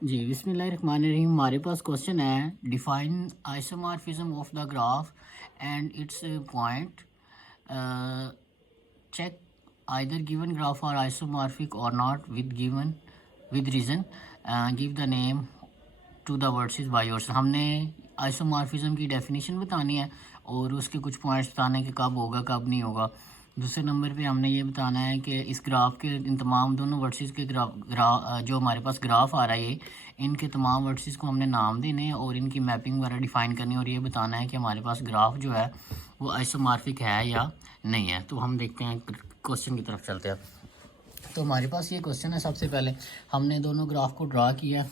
जी बिस्मिल्लाहिर्रहमानिर्रहीम। हमारे पास क्वेश्चन है, define isomorphism of the graph and its point, check either given graph are isomorphic और not with reason, give the name to the words by yourself. हमने isomorphism की definition बतानी है और उसके कुछ पॉइंट्स बताने कि कब होगा कब नहीं होगा। दूसरे नंबर पे हमने ये बताना है कि इस ग्राफ के इन तमाम दोनों वर्सेस के जो हमारे पास ग्राफ आ रहा है, इनके तमाम वर्सेस को हमने नाम देने हैं और इनकी मैपिंग वगैरह डिफ़ाइन करनी है और ये बताना है कि हमारे पास ग्राफ जो है वो आइसोमॉर्फिक है या नहीं है। तो हम देखते हैं, क्वेश्चन की तरफ चलते हैं। तो हमारे पास ये क्वेश्चन है, सबसे पहले हमने दोनों ग्राफ को ड्रा किया,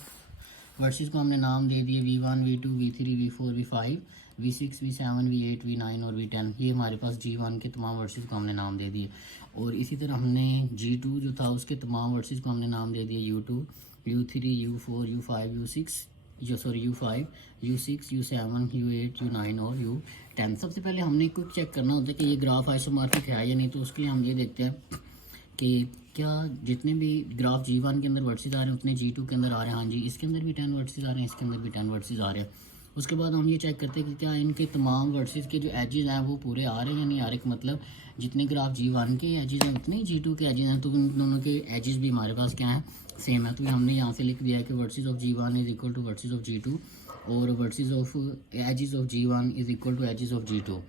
वर्सेस को हमने नाम दे दिए V1 V2 V3 V4 V5 V6 V7 V8 V9 और V10। ये हमारे पास G1 के तमाम वर्सेस को हमने नाम दे दिए। और इसी तरह हमने G2 जो था उसके तमाम वर्सेस को हमने नाम दे दिए U2 U3 U4 U5 U6 U5 U6 U7 U8 U9 और U10। सबसे पहले हमने कुछ चेक करना होता है कि ये ग्राफ आइसोमॉर्फिक है या नहीं। तो उसके लिए हम ये देखते हैं कि क्या जितने भी ग्राफ G1 के अंदर वर्सेस आ रहे हैं उतने G2 के अंदर आ रहे हैं। हाँ जी, इसके अंदर भी 10 वर्सेस आ रहे हैं, इसके अंदर भी 10 वर्सेस आ रहे हैं। उसके बाद हम ये चेक करते हैं कि क्या इनके तमाम वर्सेस के जो एजेस हैं वो पूरे आ रहे हैं या नहीं आ रहे। मतलब जितने ग्राफ G1 के एजेस हैं उतने ही G2 के एजेस हैं, तो इन दोनों के एजेस भी हमारे पास क्या है, सेम है। तो हमने यहाँ से लिख दिया है कि vertices of G1 is equal to vertices of G2 और vertices of edges of G1 is equal to edges of G2।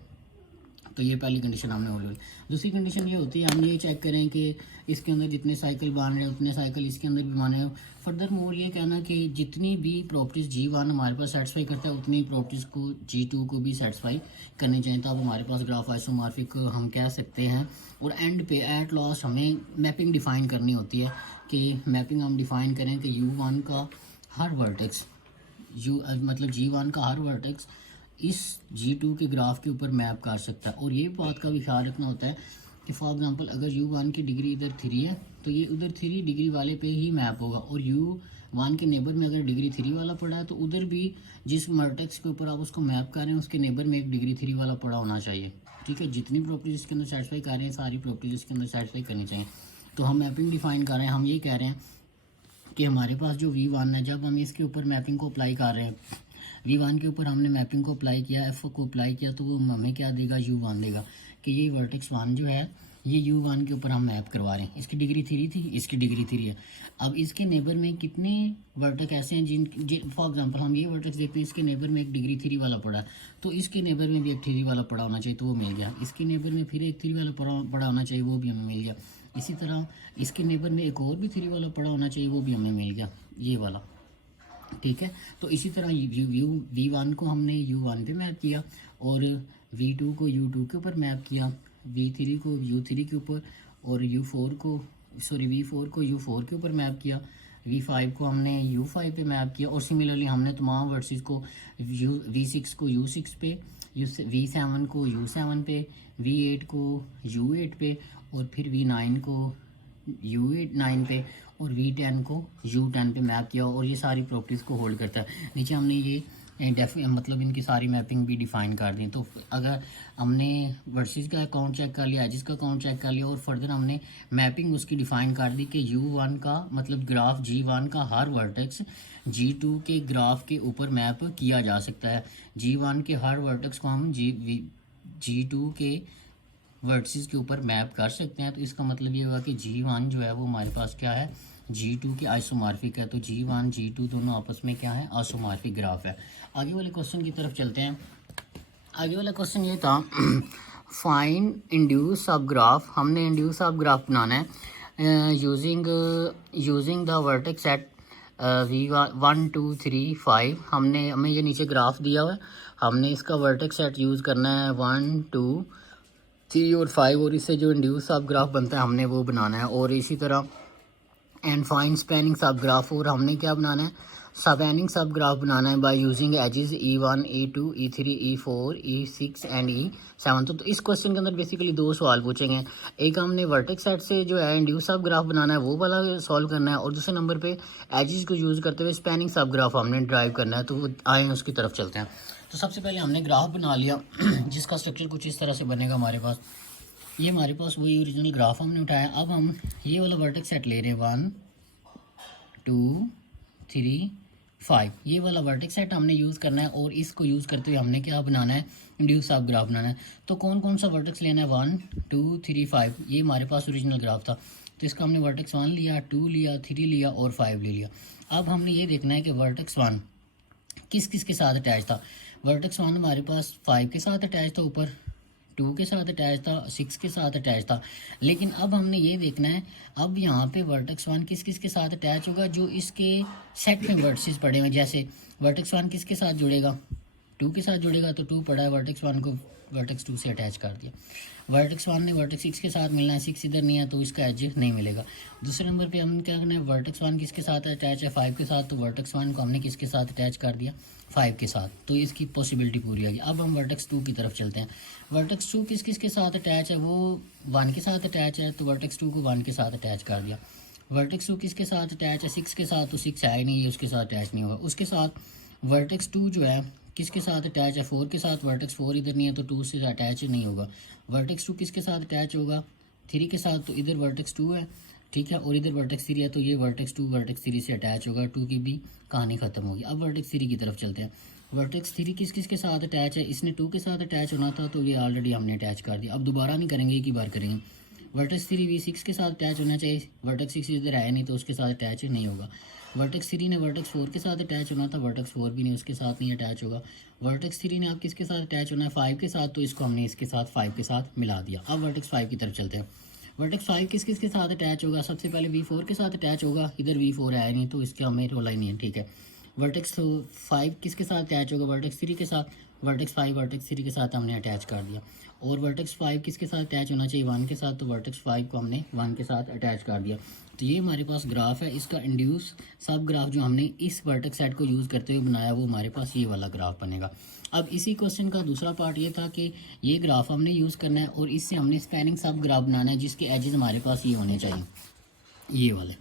तो ये पहली कंडीशन हमने हो ली। दूसरी कंडीशन ये होती है, हम ये चेक करें कि इसके अंदर जितने साइकिल बन रहे हैं उतने साइकिल इसके अंदर भी बने हैं। फर्दर मोर ये कहना कि जितनी भी प्रॉपर्टीज़ G1 हमारे पास सेटिस्फाई करता है उतनी प्रॉपर्टीज़ को G2 को भी सेटिस्फाई करनी चाहिए। तो अब हमारे पास ग्राफ आइसोमॉर्फिक हम कह सकते हैं। और एंड पे एट लास्ट हमें मैपिंग डिफ़ाइन करनी होती है कि मैपिंग हम डिफ़ाइन करें कि U1 का हर वर्टेक्स मतलब G1 का हर वर्टेक्स इस G2 के ग्राफ के ऊपर मैप कर सकता है। और ये बात का भी ख्याल रखना होता है कि फॉर एग्जांपल अगर U1 की डिग्री इधर 3 है तो ये उधर 3 डिग्री वाले पे ही मैप होगा। और U1 के नेबर में अगर डिग्री 3 वाला पड़ा है तो उधर भी जिस वर्टेक्स के ऊपर आप उसको मैप कर रहे हैं उसके नेबर में एक डिग्री 3 वाला पड़ा होना चाहिए। ठीक है, जितनी प्रॉपर्टीज इसके अंदर सेटिस्फाई कर रहे हैं सारी प्रॉपर्टीज इसके अंदर सेटिस्फाई करनी चाहिए। तो हम मैपिंग डिफाइन कर रहे हैं, हम ये कह रहे हैं कि हमारे पास जो V1 है, जब हम इसके ऊपर मैपिंग को अप्लाई कर रहे हैं, V1 के ऊपर हमने मैपिंग को अप्लाई किया, F को अप्लाई किया, तो वो हमें क्या देगा, U1 देगा कि ये वर्टेक्स 1 जो है ये U1 के ऊपर हम मैप करवा रहे हैं। इसकी डिग्री 3 थी, इसकी डिग्री 3 है। अब इसके नेबर में कितने वर्टेक्स ऐसे हैं जिन फॉर एग्जांपल हम ये वर्टेक्स देखते हैं, इसके नेबर में एक डिग्री 3 वाला पड़ा, तो इसके नेबर में भी एक 3 वाला पड़ा होना चाहिए, तो वो मिल गया। इसके नेबर में फिर एक 3 वाला पड़ा होना चाहिए, वो भी हमें मिल गया। इसी तरह इसके नेबर में एक और भी 3 वाला पड़ा होना चाहिए, वो भी हमें मिल गया, ये वाला। ठीक है, तो इसी तरह V1 को हमने U1 पे मैप किया और V2 को U2 के ऊपर मैप किया, V3 को U3 के ऊपर और V4 को U4 के ऊपर मैप किया, V5 को हमने U5 पे मैप किया। और सिमिलरली हमने तमाम वर्सेस को V6 को U6 पे, V7 को U7 पे, V8 को U8 पे और फिर V9 को U9 पे और V10 को U10 पे मैप किया। और ये सारी प्रॉपर्टीज़ को होल्ड करता है। नीचे हमने ये मतलब इनकी सारी मैपिंग भी डिफ़ाइन कर दी। तो अगर हमने वर्सेस का अकाउंट चेक कर लिया, एजिस का अकाउंट चेक कर लिया और फर्दर हमने मैपिंग उसकी डिफ़ाइन कर दी कि U1 का मतलब ग्राफ G1 का हर वर्टेक्स G2 के ग्राफ के ऊपर मैप किया जा सकता है। G1 के हर वर्टेक्स को हम G2 के वर्टिसेस के ऊपर मैप कर सकते हैं। तो इसका मतलब ये हुआ कि G1 जो है वो हमारे पास क्या है, G2 के आइसोमॉर्फिक है। तो G1 G2 दोनों आपस में क्या है, आइसोमॉर्फिक ग्राफ है। आगे वाले क्वेश्चन की तरफ चलते हैं। आगे वाला क्वेश्चन ये था, फाइंड इंड्यूस सब ग्राफ। हमने इंड्यूस सब ग्राफ बनाना है using the vertex eight V1 2 3 5। हमें ये नीचे ग्राफ दिया हुआ है, हमने इसका वर्टेक्स सेट यूज़ करना है 1 2 3 और 5 और इससे जो इंड्यूस सब ग्राफ बनता है हमने वो बनाना है। और इसी तरह एंड फाइन स्पैनिंग सब ग्राफ, और हमने क्या बनाना है, स्पैनिंग सब ग्राफ बनाना है by using edges E1 E2 E3 E4 E6 and E7। तो इस क्वेश्चन के अंदर बेसिकली दो सवाल पूछेंगे। एक हमने वर्टेक्स सेट से जो है इंड्यूस सब ग्राफ बनाना है वो वाला सॉल्व करना है, और दूसरे नंबर पे एजेस को यूज़ करते हुए स्पैनिंग सब ग्राफ हमने ड्राइव करना है। तो आए उसकी तरफ चलते हैं। तो सबसे पहले हमने ग्राफ बना लिया जिसका स्ट्रक्चर कुछ इस तरह से बनेगा हमारे पास। ये हमारे पास वही ओरिजिनल ग्राफ हमने उठाया। अब हम ये वाला वर्टेक्स सेट ले रहे हैं 1 2 3 5 ये वाला वर्टेक्स सेट हमने यूज़ करना है और इसको यूज़ करते हुए हमने क्या बनाना है, इंड्यूस सब ग्राफ बनाना है। तो कौन कौन सा वर्टेक्स लेना है, 1 2 3 5, ये हमारे पास ओरिजिनल ग्राफ था। तो इसका हमने वर्टेक्स 1 लिया, 2 लिया, 3 लिया और 5 ले लिया। अब हमने ये देखना है कि वर्टेक्स 1 किस किस के साथ अटैच था। वर्टेक्स 1 हमारे पास 5 के साथ अटैच था, ऊपर 2 के साथ अटैच था, 6 के साथ अटैच था। लेकिन अब हमने ये देखना है अब यहाँ पे वर्टेक्स 1 किस किस के साथ अटैच होगा, जो इसके सेट में वर्टिसेस पड़े हुए। जैसे वर्टेक्स 1 किसके साथ जुड़ेगा, 2 के साथ जुड़ेगा, तो 2 पड़ा है, वर्टेक्स 1 को वर्टेक्स 2 से अटैच कर दिया। वर्टेक्स 1 ने वर्टेक्स 6 के साथ मिलना है, 6 इधर नहीं है तो इसका एज नहीं मिलेगा। दूसरे नंबर पे हम क्या करना है, वर्टेक्स 1 किसके साथ अटैच है, 5 के साथ, तो वर्टेक्स 1 को हमने किसके साथ अटैच कर दिया, 5 के साथ, तो इसकी पॉसिबिलिटी पूरी आ गई। अब हम वर्टेक्स 2 की तरफ चलते हैं। वर्टेक्स 2 किस किस के साथ अटैच है, वो 1 के साथ अटैच है, तो वर्टेक्स 2 को 1 के साथ अटैच कर दिया। वर्टेक्स 2 किसके साथ अटैच है, 6 के साथ, तो 6 है ही नहीं, ये उसके साथ अटैच नहीं होगा। उसके साथ वर्टेक्स 2 जो है किसके साथ अटैच है, 4 के साथ, वर्टेक्स 4 इधर नहीं है तो 2 से अटैच नहीं होगा। वर्टेक्स 2 किसके साथ अटैच होगा, 3 के साथ, तो इधर वर्टेक्स 2 है, ठीक है, और इधर वर्टेक्स 3 है, तो ये वर्टेक्स 2 वर्टेक्स 3 से अटैच होगा, 2 की भी कहानी ख़त्म होगी। अब वर्टेक्स 3 की तरफ चलते हैं। वर्टेक्स 3 किस किस के साथ अटैच है, इसने 2 के साथ अटैच होना था, तो ये ऑलरेडी हमने अटैच कर दिया, अब दोबारा नहीं करेंगे, एक ही बार करेंगे। वर्टेक्स 3 भी 6 के साथ अटैच होना चाहिए, वर्टेक्स 6 इधर है नहीं तो उसके साथ अटैच नहीं होगा। वर्टेक्स 3 ने वर्टेक्स 4 के साथ अटैच होना था, वर्टेक्स 4 भी नहीं, उसके साथ नहीं अटैच होगा। वर्टेक्स 3 ने आप किसके साथ अटैच होना है, 5 के साथ, तो इसको हमने इसके साथ 5 के साथ मिला दिया। अब वर्टेक्स 5 की तरफ चलते हैं। वर्टेक्स 5 किस किस के साथ अटैच होगा, सबसे पहले V4 के साथ अटैच होगा, इधर V4 है नहीं तो इसका हमें रोला ही नहीं है, ठीक है। वर्टेक्स 5 किसके साथ अटैच होगा, वर्टेक्स 3 के साथ, वर्टेक्स 5 वर्टेक्स 3 के साथ हमने अटैच कर दिया। और वर्टेक्स 5 किसके साथ अटैच होना चाहिए, 1 के साथ, तो वर्टेक्स 5 को हमने 1 के साथ अटैच कर दिया। तो ये हमारे पास ग्राफ है, इसका इंड्यूस सब ग्राफ जो हमने इस वर्टेक्स सेट को यूज़ करते हुए बनाया वो हमारे पास ये वाला ग्राफ बनेगा। अब इसी क्वेश्चन का दूसरा पार्ट ये था कि ये ग्राफ हमने यूज़ करना है और इससे हमने स्पैनिंग सब ग्राफ बनाना है जिसके एजेस हमारे पास ये होने चाहिए, ये वाले,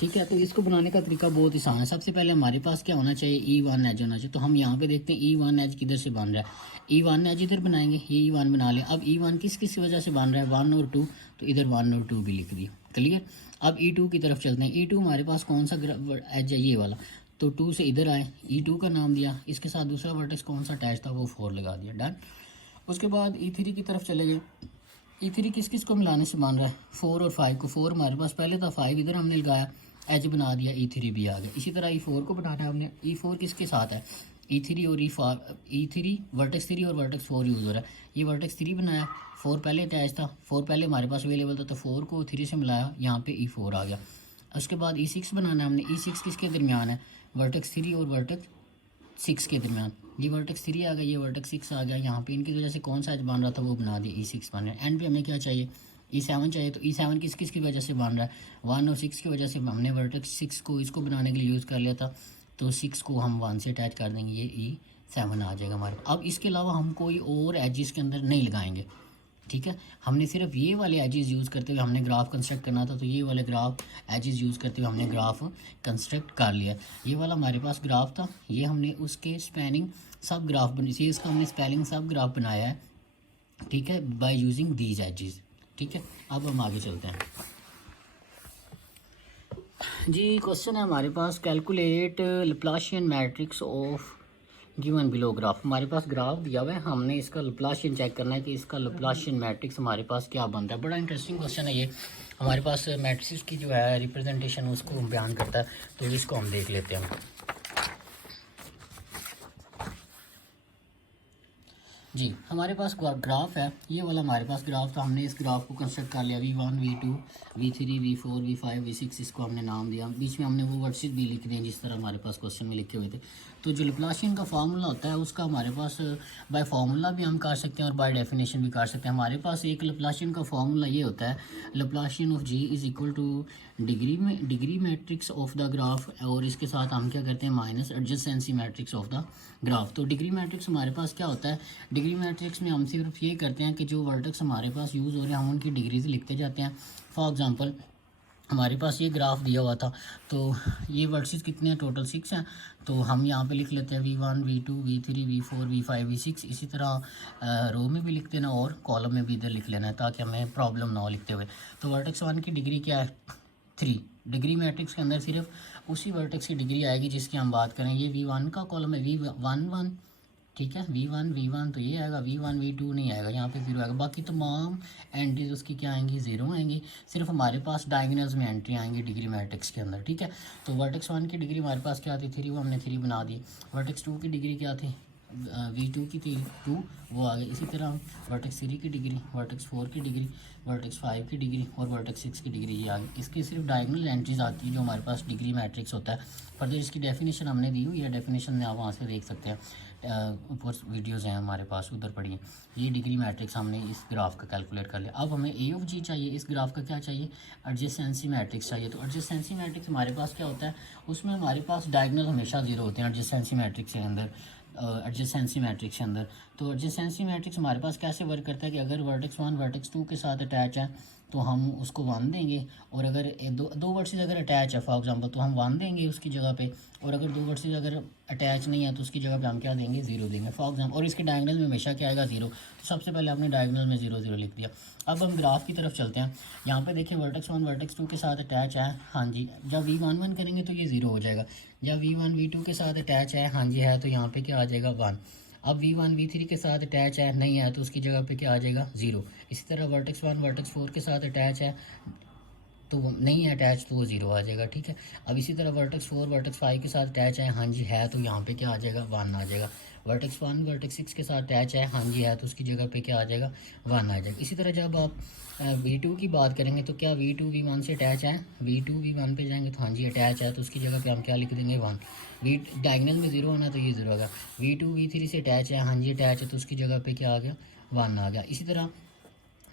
ठीक है। तो इसको बनाने का तरीका बहुत आसान है। सबसे पहले हमारे पास क्या होना चाहिए, E1 एज होना चाहिए। तो हम यहाँ पे देखते हैं E1 एज किधर से बन रहा है, E1 एज इधर बनाएंगे, ये E1 बना लें। अब E1 किस किस वजह से बन रहा है, 1 और 2, तो इधर 1 और 2 भी लिख दिया, क्लियर। अब E2 की तरफ चलते हैं। E2 हमारे पास कौन सा एज है, ये वाला, तो 2 से इधर आए, E2 का नाम दिया, इसके साथ दूसरा वर्टेक्स कौन सा अटैच था, वो 4 लगा दिया, डन। उसके बाद E3 की तरफ चले गए। E3 किस किस को मिलाने से बन रहा है, 4 और 5 को, 4 हमारे पास पहले था, 5 इधर हमने लगाया, एज बना दिया, E3 भी आ गया। इसी तरह E4 को बनाना है हमने, E4 किसके साथ है, E3 और E3 वर्टेक्स 3 और वर्टेक्स 4 यूज़ हो रहा है। ये वर्टेक्स 3 बनाया, 4 पहले अटैच था, 4 पहले हमारे पास अवेलेबल था, तो 4 को 3 से मिलाया, यहाँ पे E4 आ गया। उसके बाद E6 बनाना है हमने, E6 किसके दरमियान है, वर्टेक्स 3 और वर्टेक्स 6 के दरमियान। ये वर्टेक्स 3 आ गया, ये वर्टेक्स 6 आ गया, यहाँ पे इनकी वजह से कौन सा एज बन रहा था वो बना दिया, E6 बन रहा है। एंड पे हमें क्या चाहिए, E7 चाहिए। तो E7 किस किस की वजह से बन रहा है, 1 और 6 की वजह से। हमने वर्टेक्स 6 को इसको बनाने के लिए यूज़ कर लिया था, तो 6 को हम 1 से अटैच कर देंगे, ये E7 आ जाएगा हमारे। अब इसके अलावा हम कोई और एजिस के अंदर नहीं लगाएंगे, ठीक है। हमने सिर्फ ये वाले एजेस यूज़ करते हुए हमने ग्राफ कंस्ट्रक्ट करना था, तो ये वाले ग्राफ एजेस यूज़ करते हुए हमने ग्राफ कंस्ट्रक्ट कर लिया। ये वाला हमारे पास ग्राफ था, ये हमने उसके स्पैनिंग सब ग्राफ बनी, इसका हमने स्पेलिंग सब ग्राफ बनाया है, ठीक है, बाय यूजिंग दीज एजेस, ठीक है। अब हम आगे चलते हैं जी। क्वेश्चन है हमारे पास, calculate Laplacian matrix of given below graph. हमारे पास ग्राफ दिया हुआ है, हमने इसका लैप्लाशियन चेक करना है कि इसका लैप्लाशियन मैट्रिक्स हमारे पास क्या बनता है। बड़ा इंटरेस्टिंग क्वेश्चन है ये, हमारे पास मैट्रिक्स की जो है रिप्रेजेंटेशन उसको बयान करता है, तो इसको हम देख लेते हैं। जी हमारे पास ग्राफ है, ये वाला हमारे पास ग्राफ था, हमने इस ग्राफ को कंस्ट्रक्ट कर लिया, V1 V2 V3 V4 V5 V6, इसको हमने नाम दिया। बीच में हमने वो वर्ड्स भी लिख दिए जिस तरह हमारे पास क्वेश्चन में लिखे हुए थे। तो जो लैप्लाशियन का फार्मूला होता है उसका हमारे पास बाय फार्मूला भी हम कर सकते हैं और बाय डेफिनेशन भी कर सकते हैं। हमारे पास एक लैप्लाशियन का फार्मूला ये होता है, Laplacian of G is equal two degree matrix of the graph, और इसके साथ हम क्या करते हैं minus adjacency matrix of the graph. तो डिग्री मैट्रिक्स हमारे पास क्या होता है, डिग्री मैट्रिक्स में हम सिर्फ ये करते हैं कि जो वर्टेक्स हमारे पास यूज़ हो रहे हैं हम उनकी डिग्रीज लिखते जाते हैं। फॉर एग्जांपल हमारे पास ये ग्राफ दिया हुआ था, तो ये वर्सेस कितने हैं, टोटल 6 हैं, तो हम यहाँ पे लिख लेते हैं V1 V2 V3 V4 V5 V6। इसी तरह रो में भी लिख देना और कॉलम में भी इधर लिख लेना है ताकि हमें प्रॉब्लम ना हो लिखते हुए। तो वर्टेक्स 1 की डिग्री क्या है, 3। डिग्री मैट्रिक्स के अंदर सिर्फ उसी वर्टेक्स की डिग्री आएगी जिसकी हम बात करें। ये V1 का कॉलम है, V1 ठीक है, V1 तो ये आएगा, V2 नहीं आएगा, यहाँ पे 0 आएगा। बाकी तमाम एंट्रीज उसकी क्या आएंगी, 0 आएंगी। सिर्फ हमारे पास डायगोनल्स में एंट्री आएंगी डिग्री मैट्रिक्स के अंदर, ठीक है। तो वर्टेक्स 1 की डिग्री हमारे पास क्या थी, 3, वो हमने 3 बना दी। वर्टेक्स 2 की डिग्री क्या थी, V2 की थी 2, वो आ गई। इसी तरह वर्टेक्स 3 की डिग्री, वर्टेक्स 4 की डिग्री, वर्टेक्स 5 की डिग्री और वर्टेक्स 6 की डिग्री ये आ गई। इसकी सिर्फ डायगोनल एंट्रीज आती है जो हमारे पास डिग्री मैट्रिक्स होता है। फर्दर इसकी डेफिनेशन हमने दी हुई है, डेफिनेशन में आप वहाँ से देख सकते हैं, ऊपर वीडियोज़ हैं हमारे पास, उधर पढ़िए। ये डिग्री मैट्रिक्स हमने इस ग्राफ का कैलकुलेट कर लिया। अब हमें ए ऑफ जी चाहिए, इस ग्राफ का क्या चाहिए, एडजेसेंसी मैट्रिक्स चाहिए। तो एडजेसेंसी मैट्रिक्स हमारे पास क्या होता है, उसमें हमारे पास डायगोनल हमेशा 0 होते हैं एडजेसेंसी मैट्रिक्स के अंदर, एडजेसेंसी मैट्रिक्स के अंदर। तो एडजेसेंसी मैट्रिक्स हमारे पास कैसे वर्क करता है कि अगर वर्टेक्स 1 वर्टेक्स 2 के साथ अटैच है तो हम उसको 1 देंगे, और अगर दो वर्सेस अगर अटैच है फॉर एग्जांपल तो हम 1 देंगे उसकी जगह पे, और अगर 2 वर्सेस अगर अटैच नहीं है तो उसकी जगह पे हम क्या देंगे, 0 देंगे फॉर एग्जांपल। और इसके डायगोनल में हमेशा क्या आएगा, 0। तो सबसे पहले हमने डायगोनल में 0 0 लिख दिया। अब हम ग्राफ की तरफ चलते हैं। यहाँ पे देखिए वर्टेक्स 1 वर्टेक्स 2 के साथ अटैच है, हाँ जी। जब V1 करेंगे तो ये 0 हो जाएगा। जब V1 V2 के साथ अटैच है, हाँ जी है, तो यहाँ पे क्या आ जाएगा, 1। अब V1 V3 के साथ अटैच है, नहीं है, तो उसकी जगह पे क्या आ जाएगा, 0। इसी तरह वर्टेक्स 1 वर्टेक्स 4 के साथ अटैच है, तो वो नहीं है अटैच, तो वो 0 आ जाएगा, ठीक है। अब इसी तरह वर्टेक्स 4 वर्टेक्स 5 के साथ अटैच है, हाँ जी है, तो यहाँ पे क्या आ जाएगा, 1 आ जाएगा। वर्टेक्स 1 वर्टेक्स 6 के साथ अटैच है, हाँ जी है, तो उसकी जगह पे क्या आ जाएगा, 1 आ जाएगा। इसी तरह जब आप V2 की बात करेंगे तो क्या V2 V1 से अटैच है, V2 V1 पे जाएंगे तो हाँ जी अटैच है, तो उसकी जगह पे हम क्या लिख देंगे, 1। डायगोनल में 0 आना तो ये 0 आ गया। V2 V3 से अटैच है, हाँ जी अटैच है, तो उसकी जगह पे क्या आ गया, 1 आ गया। इसी तरह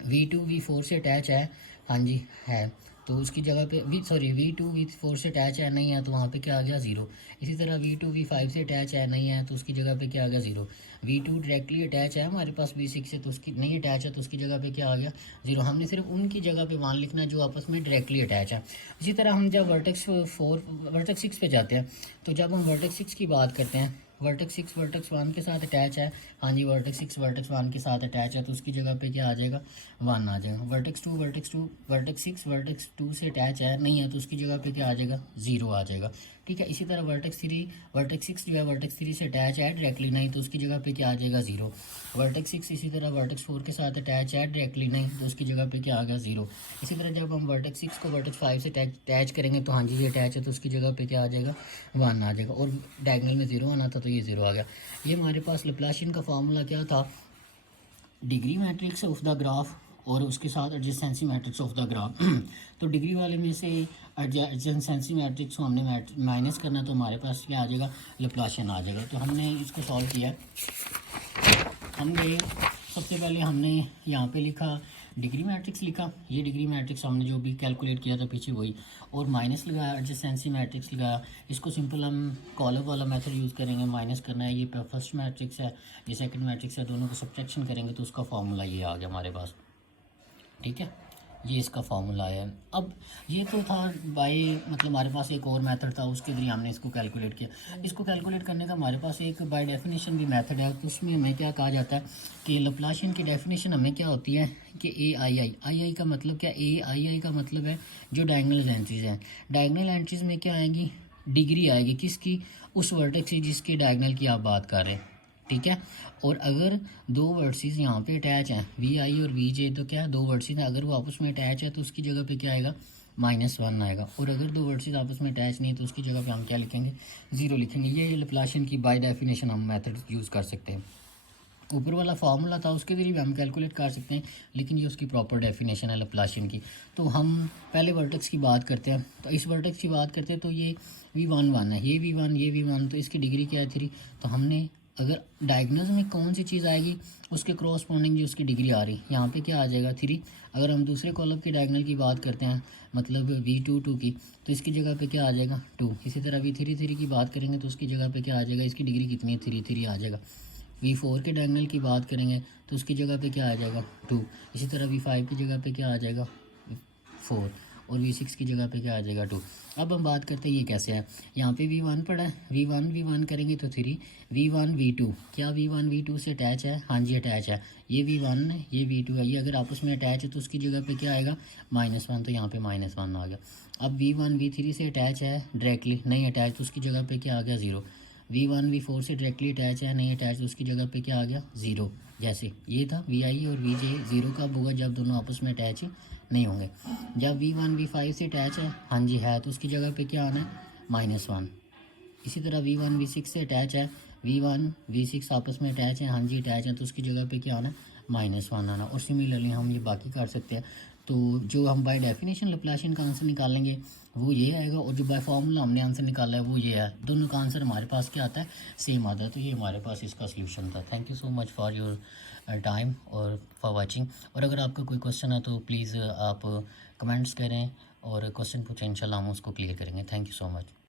V2 V4 से अटैच है, हाँ जी है, तो उसकी जगह पे V2 V4 से अटैच है, नहीं है, तो वहाँ पे क्या आ गया, 0। इसी तरह V2 V5 से अटैच है, नहीं है, तो उसकी जगह पे क्या आ गया, 0। V2 डायरेक्टली अटैच है हमारे पास V6 से, तो उसकी नहीं अटैच है, तो उसकी जगह पे क्या आ गया, 0। हमने सिर्फ उनकी जगह पे 1 लिखना है जो आपस में डायरेक्टली अटैच है। इसी तरह हम जब वर्टेक्स 6 पे जाते हैं, तो जब हम वर्टेक्स 6 की बात करते हैं, वर्टेक्स 6 वर्टेक्स 1 के साथ अटैच है, हाँ जी वर्टेक्स 6 वर्टेक्स 1 के साथ अटैच है, तो उसकी जगह पे क्या आ जाएगा, 1 आ जाएगा। वर्टेक्स 2 वर्टेक्स 6 वर्टेक्स 2 से अटैच है, नहीं है, तो उसकी जगह पे क्या आ जाएगा, 0 आ जाएगा, ठीक है। इसी तरह वर्टेक्स 6 जो है वर्टेक्स 3 से अटैच है डायरेक्टली, नहीं, तो उसकी जगह पे क्या आ जाएगा, 0। वर्टेक्स 6 इसी तरह वर्टेक्स 4 के साथ अटैच है डायरेक्टली, नहीं, तो उसकी जगह पे क्या आ गया, 0। इसी तरह जब हम वर्टेक्स 6 को वर्टेक्स 5 से अटैच करेंगे तो हाँ जी ये अटैच है, तो उसकी जगह पे क्या आ जाएगा, 1 आ जाएगा। और डायगोनल में 0 आना था तो ये 0 आ गया। ये हमारे पास लैप्लाशियन का फार्मूला क्या था, degree matrix of the graph और उसके साथ adjacency matrix of the graph. तो डिग्री वाले में से एडजेसेंसी मैट्रिक्स को हमने माइनस करना, तो हमारे पास क्या आ जाएगा, लैप्लाशियन आ जाएगा। तो हमने इसको सॉल्व किया। हमने सबसे पहले हमने यहाँ पे लिखा डिग्री मैट्रिक्स लिखा, ये डिग्री मैट्रिक्स हमने जो भी कैलकुलेट किया था पीछे वही, और माइनस लगाया, एडजेसेंसी मैट्रिक्स लगाया। इसको सिंपल हम कॉलम वाला मेथड यूज़ करेंगे, माइनस करना है, ये फर्स्ट मैट्रिक्स है, ये सेकंड मैट्रिक्स है, दोनों को सब्ट्रैक्शन करेंगे तो उसका फार्मूला ये आ गया हमारे पास, ठीक है। ये इसका फार्मूला है। अब ये तो था बाय, मतलब हमारे पास एक और मेथड था, उसके जरिए हमने इसको कैलकुलेट किया। इसको कैलकुलेट करने का हमारे पास एक बाय डेफिनेशन भी मेथड है, तो उसमें हमें क्या कहा जाता है कि लैप्लाशियन की डेफिनेशन हमें क्या होती है कि आई का मतलब क्या, आई का मतलब है जो डायगोनल एंट्रीज हैं। डायगोनल एंट्रीज में क्या आएगी, डिग्री आएगी किसकी, उस वर्टेक्स की जिसके डायगोनल की आप बात कर रहे हैं, ठीक है। और अगर दो वर्सेस यहाँ पे अटैच हैं, VI और VJ, तो क्या है, दो वर्सेस हैं, अगर वो आपस में अटैच है तो उसकी जगह पे क्या आएगा, -1 आएगा। और अगर दो वर्सेस आपस में अटैच नहीं है तो उसकी जगह पे हम क्या लिखेंगे, 0 लिखेंगे। ये लैप्लाशियन की बाय डेफिनेशन हम मेथड यूज़ कर सकते हैं। ऊपर वाला फार्मूला था उसके जरिए भी हम कैलकुलेट कर सकते हैं, लेकिन ये उसकी प्रॉपर डेफिनेशन है लैप्लाशियन की। तो हम पहले वर्टेक्स की बात करते हैं। तो इस वर्टेक्स की बात करते हैं तो ये V1 है, ये V1, तो इसकी डिग्री क्या है, 3। तो हमने अगर डायगोनल्स में कौन सी चीज़ आएगी उसके क्रॉसपोंडिंग जो उसकी डिग्री आ रही, यहाँ पे क्या आ जाएगा, 3। अगर हम दूसरे कॉलम की डायगोनल की बात करते हैं, मतलब V2 की, तो इसकी जगह पे क्या आ जाएगा, 2। इसी तरह V3 की बात करेंगे तो उसकी जगह पे क्या आ जाएगा, इसकी डिग्री कितनी है, 3 आ जाएगा। V4 के डायगोनल की बात करेंगे तो उसकी जगह पे क्या आ जाएगा, 2। इसी तरह V5 की जगह पे क्या आ जाएगा, 4। और V6 की जगह पे क्या आ जाएगा, 2। अब हम बात करते हैं ये कैसे है। यहाँ पे V1 पड़ा है, V1 करेंगे तो 3, V1 V2, क्या V1 V2 से अटैच है, हाँ जी अटैच है। ये V1 है, ये V2 है, ये अगर आपस में अटैच है तो उसकी जगह पे क्या आएगा, -1, तो यहाँ पे -1 आ गया। अब V1 V3 से अटैच है डायरेक्टली, नहीं अटैच तो उसकी जगह पे क्या आ गया 0। V1 V4 से डायरेक्टली अटैच है, नहीं अटैच तो उसकी जगह पे क्या आ गया 0। जैसे ये था Vi और Vj 0 कब होगा, जब दोनों आपस में अटैच नहीं होंगे। जब V1 V5 से अटैच है, हाँ जी है, तो उसकी जगह पे क्या आना है -1। इसी तरह V1 V6 से अटैच है, V1 V6 आपस में अटैच है, हाँ जी अटैच है, तो उसकी जगह पे क्या आना है -1 आना। और सिमिलरली हम ये बाकी कर सकते हैं। तो जो हम बाय डेफिनेशन लैप्लासियन का आंसर निकालेंगे वो ये आएगा, और जो बाय फार्मूला हमने आंसर निकाला है वो ये है। दोनों का आंसर हमारे पास क्या आता है, सेम आता है। तो ये हमारे पास इसका सोल्यूशन था। Thank you so much for your time और फॉर वाचिंग। और अगर आपका कोई क्वेश्चन है तो प्लीज़ आप कमेंट्स करें और क्वेश्चन पूछें, इंशाल्लाह हम उसको क्लियर करेंगे। Thank you so much.